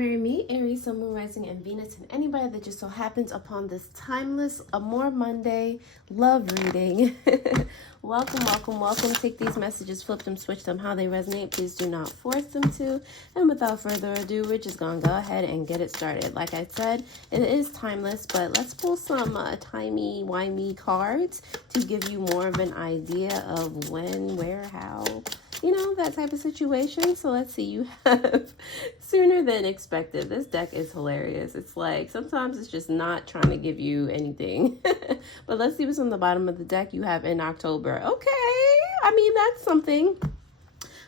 Marry me, Aries, Sun, Moon, Rising, and Venus, and anybody that just so happens upon this timeless Amor Monday love reading. Welcome, welcome, welcome. Take these messages, flip them, switch them how they resonate. Please do not force them to. And without further ado, we're just going to go ahead and get it started. Like I said, it is timeless, but let's pull some timey-wimey cards to give you more of an idea of when, where, how, you know, that type of situation. So let's see, you have sooner than expected. This deck is hilarious. It's like sometimes it's just not trying to give you anything. But let's see what's on the bottom of the deck. You have in October. Okay, I mean, that's something.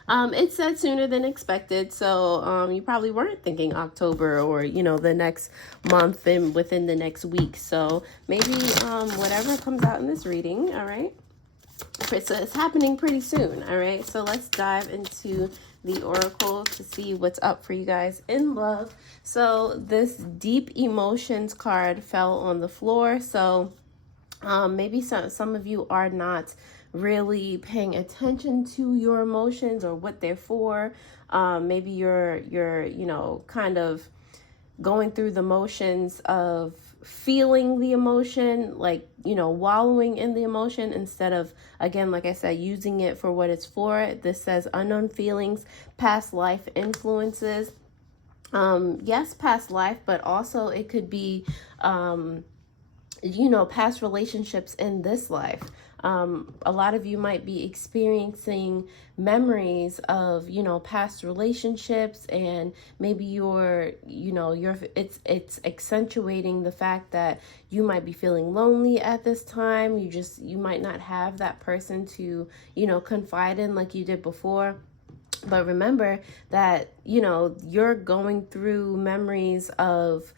It said sooner than expected, so you probably weren't thinking October or, you know, the next month and within the next week. So maybe whatever comes out in this reading, all right? So it's happening pretty soon, all right? So let's dive into the oracle to see what's up for you guys in love. So this deep emotions card fell on the floor. So maybe some of you are not really paying attention to your emotions or what they're for. Maybe you're you know, kind of going through the motions of feeling the emotion, like, you know, wallowing in the emotion instead of, again, like I said, using it for what it's for. This says unknown feelings, past life influences. Yes, past life, but also it could be, you know, past relationships in this life. A lot of you might be experiencing memories of, you know, past relationships, and maybe it's accentuating the fact that you might be feeling lonely at this time. You might not have that person to, you know, confide in like you did before. But remember that, you know, you're going through memories of,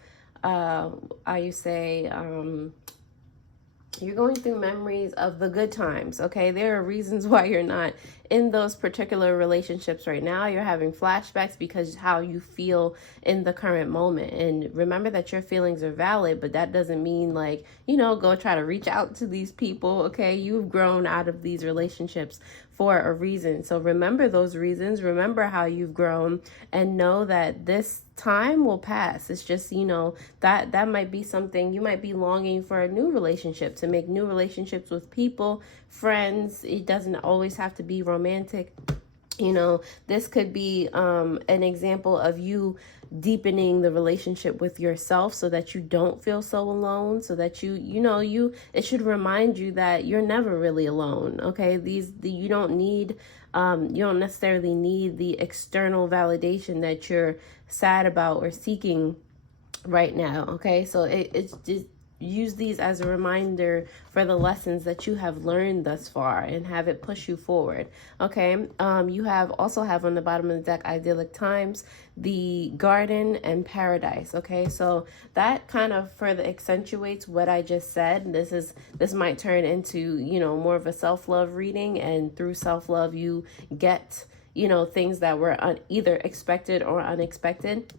you're going through memories of the good times, okay? There are reasons why you're not in those particular relationships right now. You're having flashbacks because how you feel in the current moment. And remember that your feelings are valid, but that doesn't mean, like, you know, go try to reach out to these people, okay? You've grown out of these relationships for a reason. So remember those reasons, remember how you've grown, and know that this time will pass. It's just, you know, that might be something you might be longing for, a new relationship, to make new relationships with people, friends. It doesn't always have to be romantic. You know, this could be an example of you deepening the relationship with yourself so that you don't feel so alone, so that it should remind you that you're never really alone, okay? You don't necessarily need the external validation that you're sad about or seeking right now, okay? So it's just, use these as a reminder for the lessons that you have learned thus far and have it push you forward, okay? You also have on the bottom of the deck idyllic times, the garden, and paradise, okay? So that kind of further accentuates what I just said. This might turn into, you know, more of a self-love reading, and through self-love you get, you know, things that were either expected or unexpected.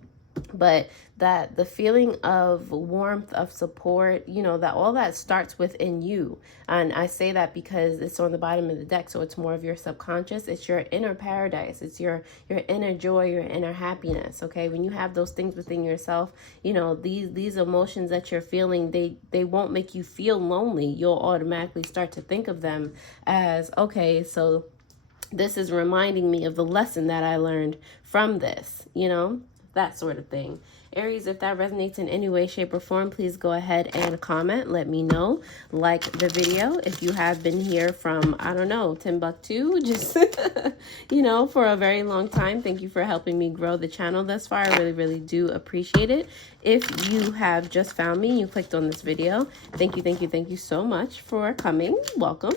But that the feeling of warmth, of support, you know, that all that starts within you. And I say that because it's on the bottom of the deck, so it's more of your subconscious. It's your inner paradise. It's your inner joy, your inner happiness, okay? When you have those things within yourself, you know, these emotions that you're feeling, they won't make you feel lonely. You'll automatically start to think of them as, okay, so this is reminding me of the lesson that I learned from this, you know? That sort of thing. Aries, if that resonates in any way, shape, or form, please go ahead and comment. Let me know. Like the video. If you have been here from, I don't know, Timbuktu, just, you know, for a very long time, thank you for helping me grow the channel thus far. I really, really do appreciate it. If you have just found me, you clicked on this video, thank you so much for coming. Welcome.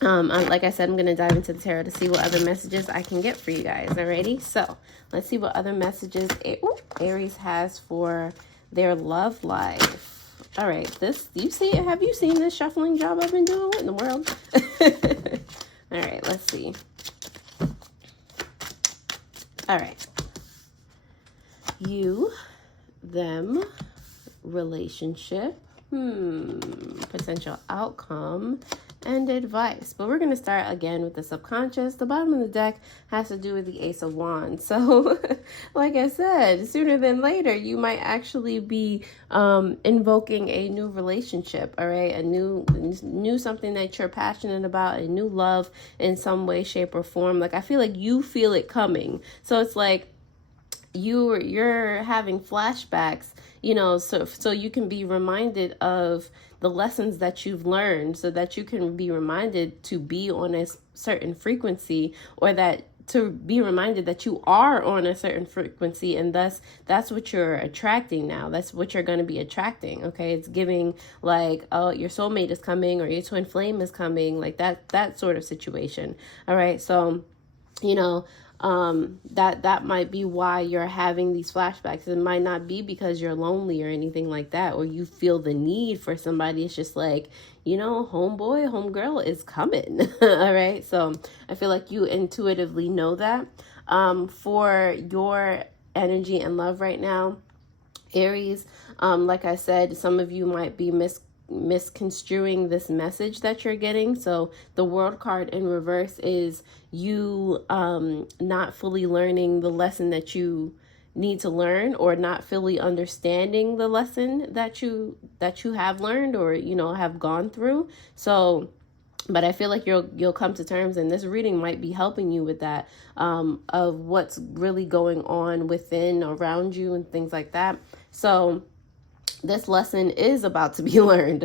Like I said, I'm going to dive into the tarot to see what other messages I can get for you guys. Alrighty, so let's see what other messages Aries has for their love life. All right, have you seen this shuffling job I've been doing? What in the world? All right, let's see. All right. You, them, relationship, potential outcome, and advice. But we're going to start again with the subconscious. The bottom of the deck has to do with the Ace of Wands. So like I said, sooner than later, you might actually be invoking a new relationship, all right? A new something that you're passionate about, a new love in some way, shape, or form. Like, I feel like you feel it coming. So it's like you're having flashbacks, you know, so you can be reminded of the lessons that you've learned, so that you can be reminded to be on a certain frequency, or that to be reminded that you are on a certain frequency, and thus that's what you're attracting now. That's what you're going to be attracting. Okay, it's giving like, oh, your soulmate is coming, or your twin flame is coming, like that sort of situation. All right, so you know, that might be why you're having these flashbacks. It might not be because you're lonely or anything like that, or you feel the need for somebody. It's just like, you know, homeboy, homegirl is coming. All right, so I feel like you intuitively know that. For your energy and love right now, Aries, like I said, some of you might be misconstruing this message that you're getting. So the World card in reverse is you not fully learning the lesson that you need to learn, or not fully understanding the lesson that you have learned, or you know, have gone through. So but I feel like you'll come to terms, and this reading might be helping you with that, of what's really going on within, around you, and things like that. So this lesson is about to be learned.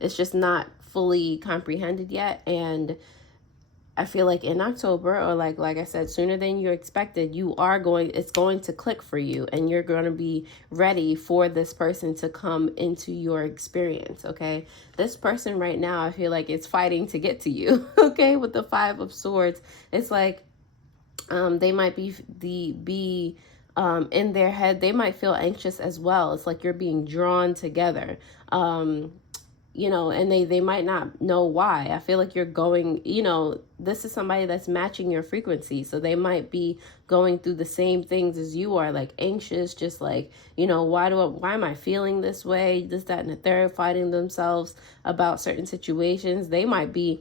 It's just not fully comprehended yet. And I feel like in October, or like I said, sooner than you expected, it's going to click for you, and you're going to be ready for this person to come into your experience. Okay. This person right now, I feel like it's fighting to get to you. Okay. With the Five of Swords, it's like, they might be in their head, they might feel anxious as well. It's like you're being drawn together, you know, and they might not know why. I feel like you're going, you know, this is somebody that's matching your frequency. So they might be going through the same things as you are, like anxious, just like, you know, why am I feeling this way? This, that, and the third, fighting themselves about certain situations. They might be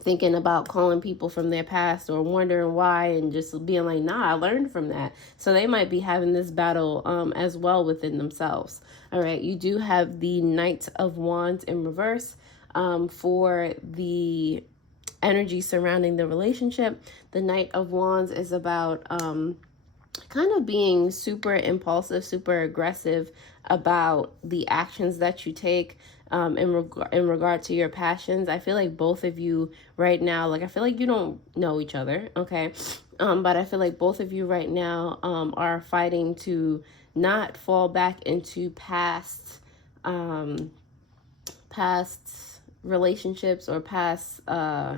thinking about calling people from their past, or wondering why, and just being like, nah, I learned from that. So they might be having this battle as well within themselves. All right, you do have the Knight of Wands in reverse for the energy surrounding the relationship. The Knight of Wands is about kind of being super impulsive, super aggressive about the actions that you take. In regard to your passions. I feel like both of you right now, like I feel like you don't know each other, okay? But I feel like both of you right now are fighting to not fall back into past relationships or past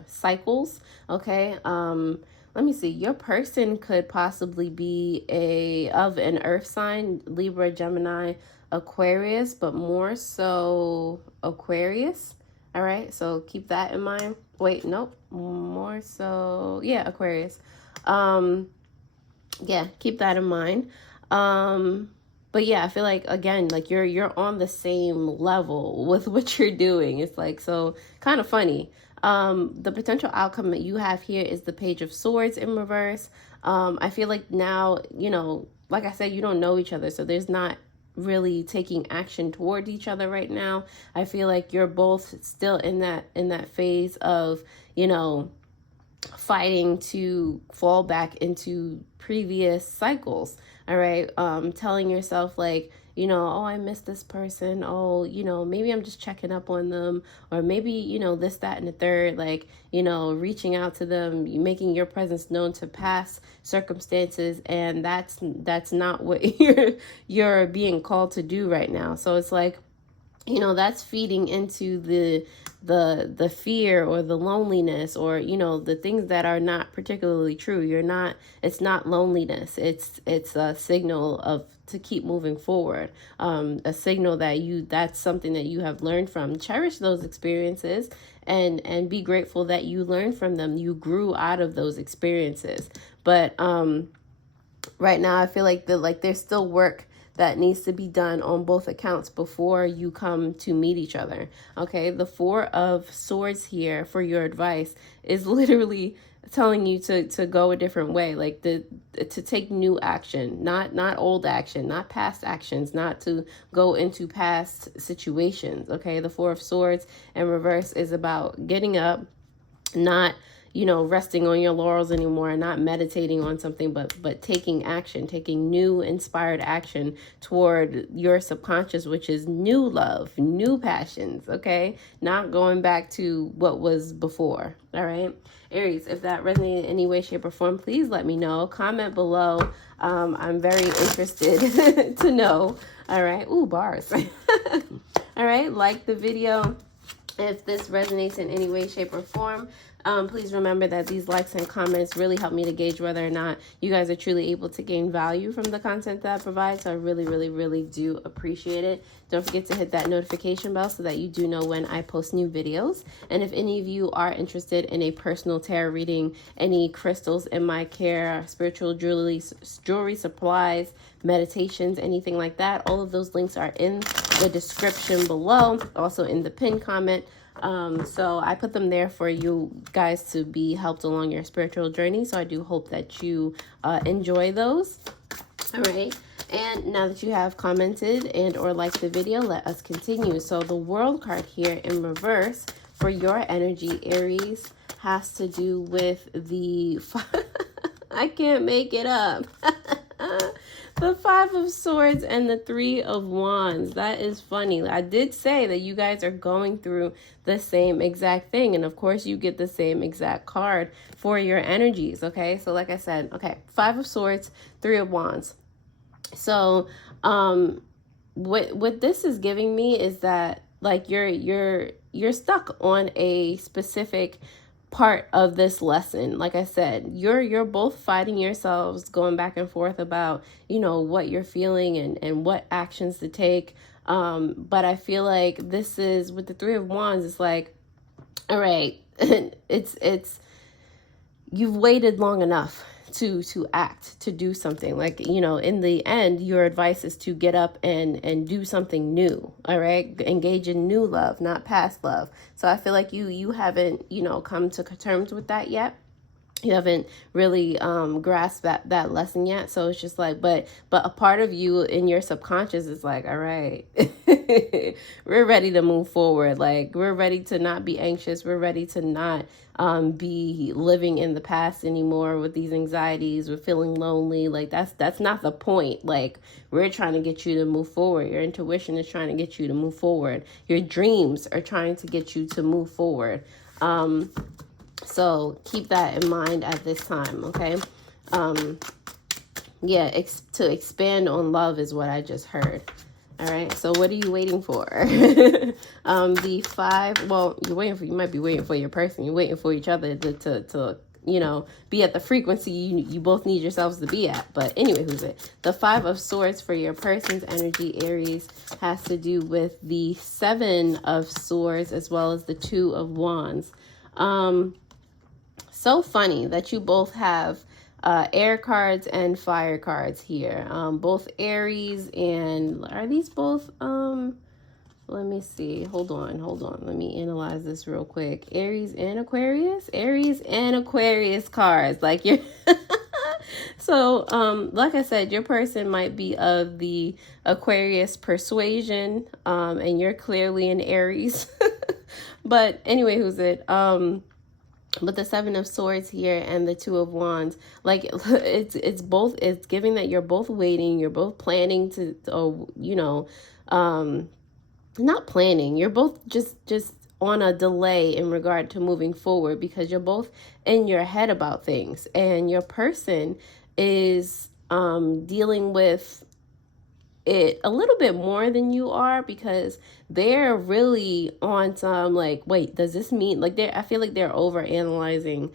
cycles, okay? Let me see. Your person could possibly be of an earth sign, Libra, Gemini, Aquarius, but more so Aquarius. All right, so keep that in mind. Wait, nope, more so, yeah, Aquarius. Yeah, keep that in mind. But yeah, I feel like, again, like you're on the same level with what you're doing. It's like, so kind of funny. The potential outcome that you have here is the Page of Swords in reverse. I feel like now, you know, like I said, you don't know each other, so there's not really taking action toward each other right now. I feel like you're both still in that phase of, you know, fighting to fall back into previous cycles. All right, telling yourself like, you know, oh, I miss this person. Oh, you know, maybe I'm just checking up on them, or maybe, you know, this, that, and the third, like, you know, reaching out to them, making your presence known to past circumstances. And that's not what you're being called to do right now. So it's like, you know, that's feeding into the fear or the loneliness, or, you know, the things that are not particularly true. It's not loneliness. It's a signal to keep moving forward. A signal that that's something that you have learned from. Cherish those experiences and be grateful that you learned from them. You grew out of those experiences. But right now I feel like there's still work that needs to be done on both accounts before you come to meet each other. Okay, the Four of Swords here for your advice is literally telling you to go a different way, like to take new action, not old action, not past actions, not to go into past situations. Okay, the Four of Swords in reverse is about getting up, not resting on your laurels anymore, not meditating on something, but taking action, taking new inspired action toward your subconscious, which is new love, new passions. Okay, not going back to what was before. All right, Aries, if that resonated in any way, shape, or form, please let me know. Comment below. I'm very interested to know. All right. Ooh, bars. All right. Like the video if this resonates in any way, shape, or form. Please remember that these likes and comments really help me to gauge whether or not you guys are truly able to gain value from the content that I provide. So I really, really, really do appreciate it. Don't forget to hit that notification bell so that you do know when I post new videos. And if any of you are interested in a personal tarot reading, any crystals in my care, spiritual jewelry supplies, meditations, anything like that, all of those links are in the description below, also in the pinned comment. So I put them there for you guys to be helped along your spiritual journey. So I do hope that you enjoy those. All right. And now that you have commented and or liked the video, let us continue. So the World card here in reverse for your energy, Aries, has to do with the I can't make it up. The Five of Swords and the Three of Wands. That is funny. I did say that you guys are going through the same exact thing. And of course, you get the same exact card for your energies. Okay. So like I said, okay, Five of Swords, Three of Wands. So what this is giving me is that like you're stuck on a specific part of this lesson. Like I said, you're both fighting yourselves, going back and forth about what you're feeling and what actions to take. But I feel like this is with the Three of Wands, it's like, all right, it's you've waited long enough to act, to do something. Like, in the end, your advice is to get up and do something new. All right. Engage in new love, not past love. So I feel like you haven't, come to terms with that yet. You haven't really grasped that lesson yet. So it's just like, but a part of you in your subconscious is like, all right, we're ready to move forward. Like, we're ready to not be anxious. We're ready to not be living in the past anymore with these anxieties. We're feeling lonely. Like, that's not the point. Like, we're trying to get you to move forward. Your intuition is trying to get you to move forward. Your dreams are trying to get you to move forward. So keep that in mind at this time, okay? To expand on love is what I just heard. All right, so what are you waiting for? The five, well, you might be waiting for your person. You're waiting for each other to be at the frequency you both need yourselves to be at. But anyway, who's it? The Five of Swords for your person's energy, Aries, has to do with the Seven of Swords as well as the Two of Wands. So funny that you both have air cards and fire cards here. Both Aries and are these both let me see. Hold on. Let me analyze this real quick. Aries and Aquarius? Aries and Aquarius cards. Like you're so like I said, your person might be of the Aquarius persuasion, and you're clearly an Aries. But anyway, who's it? But the Seven of Swords here and the Two of Wands, like it's giving that you're both waiting, you're both planning not planning, you're both just on a delay in regard to moving forward because you're both in your head about things, and your person is dealing with it a little bit more than you are because they're really on some like, wait, does this mean, like, I feel like they're over analyzing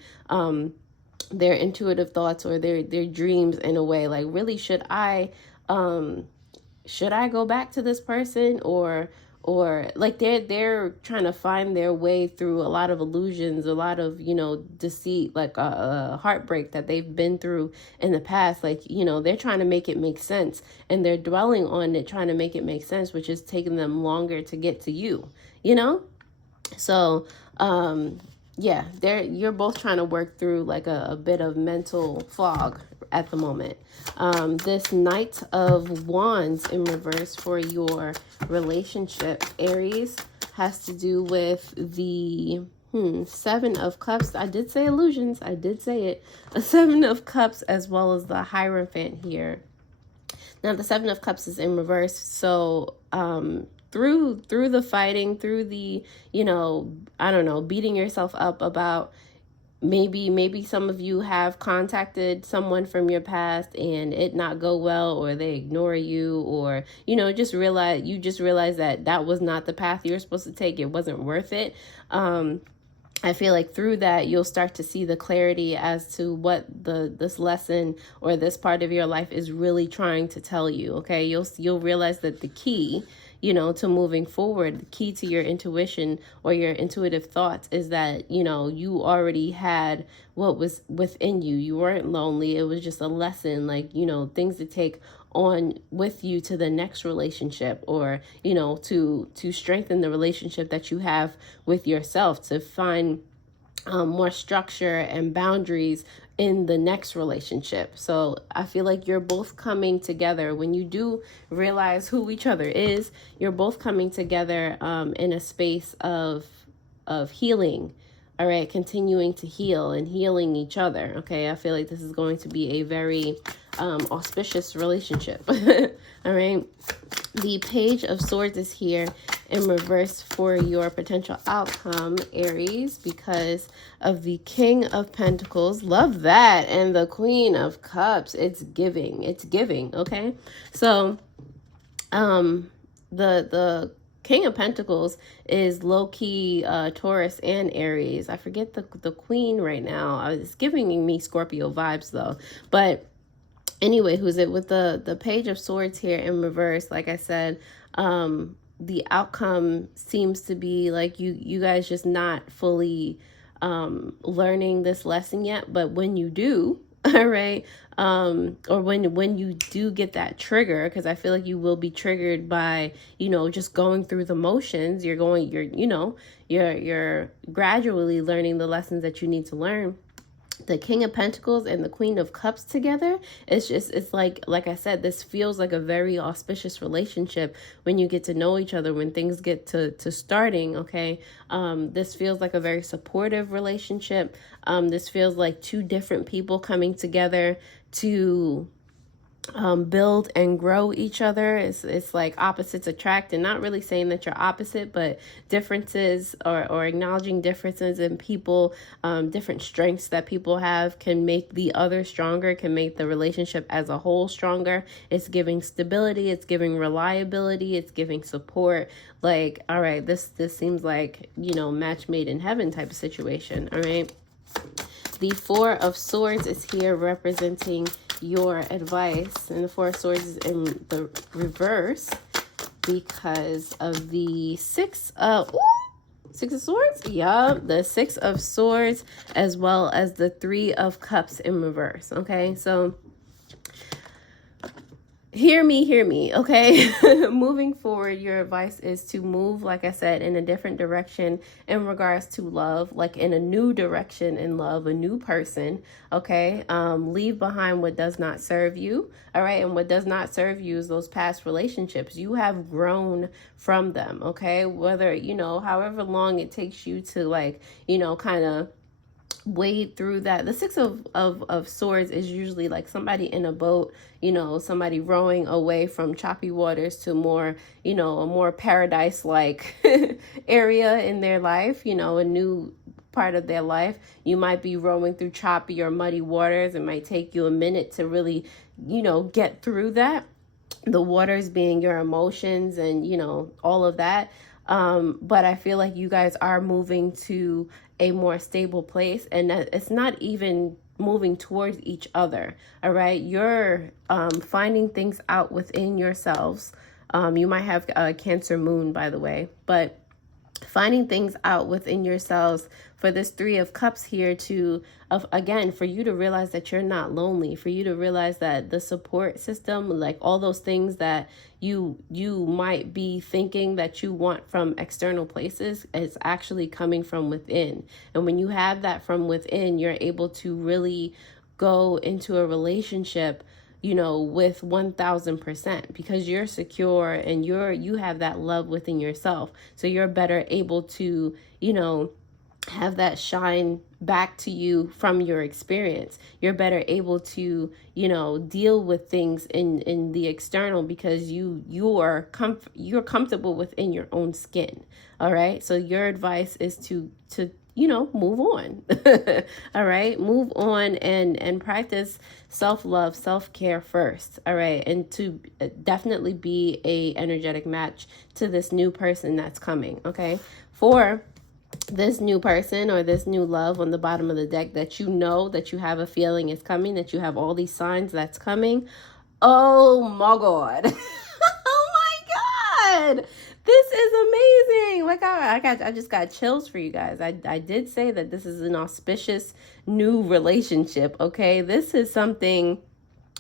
their intuitive thoughts or their dreams in a way. Like, really, should I go back to this person, or or like they're trying to find their way through a lot of illusions, a lot of, you know, deceit, like a heartbreak that they've been through in the past. Like, you know, they're trying to make it make sense, and they're dwelling on it, trying to make it make sense, which is taking them longer to get to you, you know? So, yeah, you're both trying to work through like a bit of mental fog at the moment. This Knight of Wands in reverse for your relationship, Aries, has to do with the Seven of Cups. I did say illusions. I did say it. A Seven of Cups as well as the Hierophant here. Now, the Seven of Cups is in reverse. So, through the fighting, through the, you know, I don't know, beating yourself up about maybe some of you have contacted someone from your past and it not go well, or they ignore you, or, you know, just realize that that was not the path you were supposed to take. It wasn't worth it. I feel like through that, you'll start to see the clarity as to what this lesson or this part of your life is really trying to tell you. Okay, you'll realize that the key, you know, to moving forward, the key to your intuition or your intuitive thoughts is that, you know, you already had what was within you. You weren't lonely. It was just a lesson, like, you know, things to take on with you to the next relationship, or, you know, to strengthen the relationship that you have with yourself, to find more structure and boundaries in the next relationship. So I feel like you're both coming together. When you do realize who each other is, you're both coming together in a space of healing. All right, continuing to heal and healing each other. Okay, I feel like this is going to be a very auspicious relationship. All right, the Page of Swords is here in reverse for your potential outcome, Aries, because of the King of Pentacles. Love that. And the Queen of Cups. It's giving. Okay, so the King of Pentacles is low-key Taurus and Aries. I forget the Queen right now. It's giving me Scorpio vibes though. But anyway, who's it with the Page of Swords here in reverse? Like I said, the outcome seems to be like you guys just not fully learning this lesson yet. But when you do, all right, or when you do get that trigger, because I feel like you will be triggered by, you know, just going through the motions. You're gradually learning the lessons that you need to learn. The King of Pentacles and the Queen of Cups together, it's like I said, this feels like a very auspicious relationship when you get to know each other, when things get to starting. Okay, this feels like a very supportive relationship. This feels like two different people coming together to build and grow each other. It's like opposites attract, and not really saying that you're opposite, but differences or acknowledging differences in people, different strengths that people have can make the other stronger, can make the relationship as a whole stronger. It's giving stability, it's giving reliability, it's giving support. Like, all right, this seems like, you know, match made in heaven type of situation. All right, the Four of Swords is here representing your advice, and the Four of Swords is in the reverse because of the Six of Swords. Yeah, the Six of Swords as well as the Three of Cups in reverse. Okay, so hear me, okay? Moving forward, your advice is to move, like I said, in a different direction in regards to love, like in a new direction in love, a new person, okay? Leave behind what does not serve you, all right? And what does not serve you is those past relationships. You have grown from them, okay? Whether, you know, however long it takes you to, like, you know, kind of wade through that. The Six of Swords is usually like somebody in a boat, you know, somebody rowing away from choppy waters to more, you know, a more paradise-like area in their life, you know, a new part of their life. You might be rowing through choppy or muddy waters. It might take you a minute to really, you know, get through that. The waters being your emotions and, you know, all of that. But I feel like you guys are moving to a more stable place, and it's not even moving towards each other. All right, you're finding things out within yourselves, You might have a Cancer moon, by the way, but finding things out within yourselves for this Three of Cups here again, for you to realize that you're not lonely, for you to realize that the support system, like all those things that you might be thinking that you want from external places, is actually coming from within. And when you have that from within, you're able to really go into a relationship, you know, with 1000%, because you're secure and you have that love within yourself. So you're better able to, you know, have that shine back to you from your experience. You're better able to, you know, deal with things in the external because you're comfortable within your own skin. All right. So your advice is to you know, move on. All right, move on and practice self-love, self-care first. All right, and to definitely be a energetic match to this new person that's coming. Okay, for this new person or this new love on the bottom of the deck that you know that you have a feeling is coming, that you have all these signs that's coming. Oh my God. Oh my God. This is amazing. Like I just got chills for you guys. I did say that this is an auspicious new relationship. Okay, this is something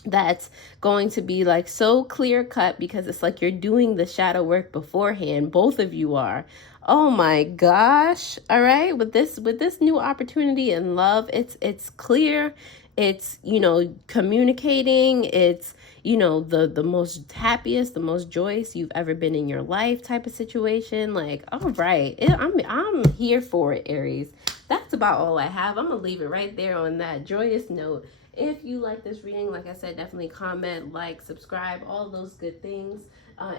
that's going to be like so clear cut because it's like you're doing the shadow work beforehand. Both of you are. Oh my gosh. All right. With this new opportunity in love, it's clear. It's, you know, communicating. It's, you know, the most happiest, the most joyous you've ever been in your life type of situation. Like, all right. I'm here for it, Aries. That's about all I have. I'm going to leave it right there on that joyous note. If you like this reading, like I said, definitely comment, like, subscribe, all those good things.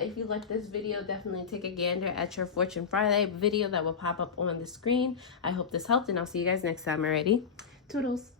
If you like this video, definitely take a gander at your Fortune Friday video that will pop up on the screen. I hope this helped, and I'll see you guys next time already. Toodles.